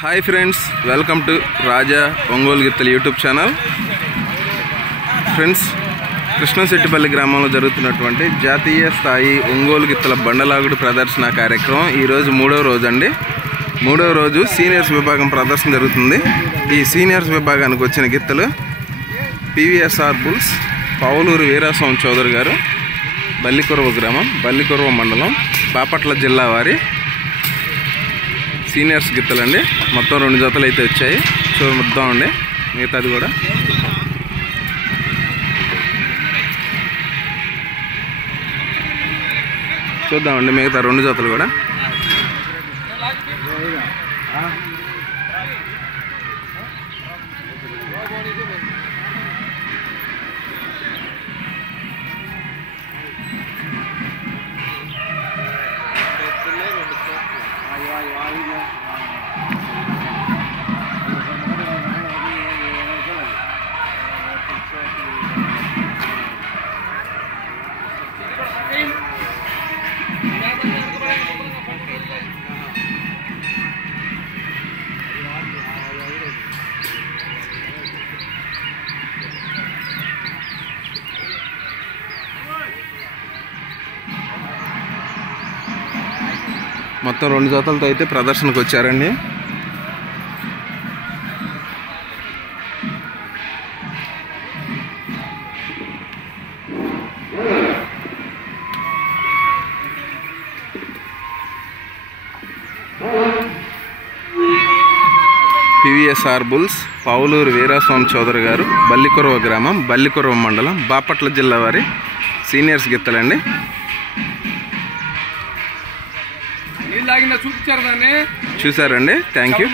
Hi friends, welcome to రాజా ఒంగోలు గిత్తలు YouTube channel. Friends, కృష్ణశెట్టిపల్లి గ్రామంలో జరుగుతున్నటువంటి జాతీయ స్థాయి ఒంగోలు గిత్తల బండలాగుడు ప్రదర్శన కార్యక్రమం ఈరోజు మూడవ రోజు అండి. మూడవ రోజు సీనియర్స్ విభాగం ప్రదర్శన జరుగుతుంది. ఈ సీనియర్స్ విభాగానికి వచ్చిన గిత్తలు పివిఎస్ఆర్ బుల్స్, పావులూరు వీరాస్వామి చౌదరి గారు, బల్లికొరవ గ్రామం, బల్లికొరవ మండలం, బాపట్ల జిల్లా వారి సీనియర్స్ గిత్తలండి. మొత్తం 2 జతలు అయితే వచ్చాయి. చూద్దామండి మిగతాది కూడా. చూద్దామండి మిగతా 2 జతలు కూడా. మొత్తం 2 జతలతో అయితే ప్రదర్శనకు వచ్చారండి. పివిఎస్ఆర్ బుల్స్, పావులూరు వీరాస్వామి చౌదరి గారు, బల్లికొరవ గ్రామం, బల్లికొరవ మండలం, బాపట్ల జిల్లా వారి సీనియర్స్ గిత్తలండి. చూపించారు దాన్ని, చూసారండి. Thank you.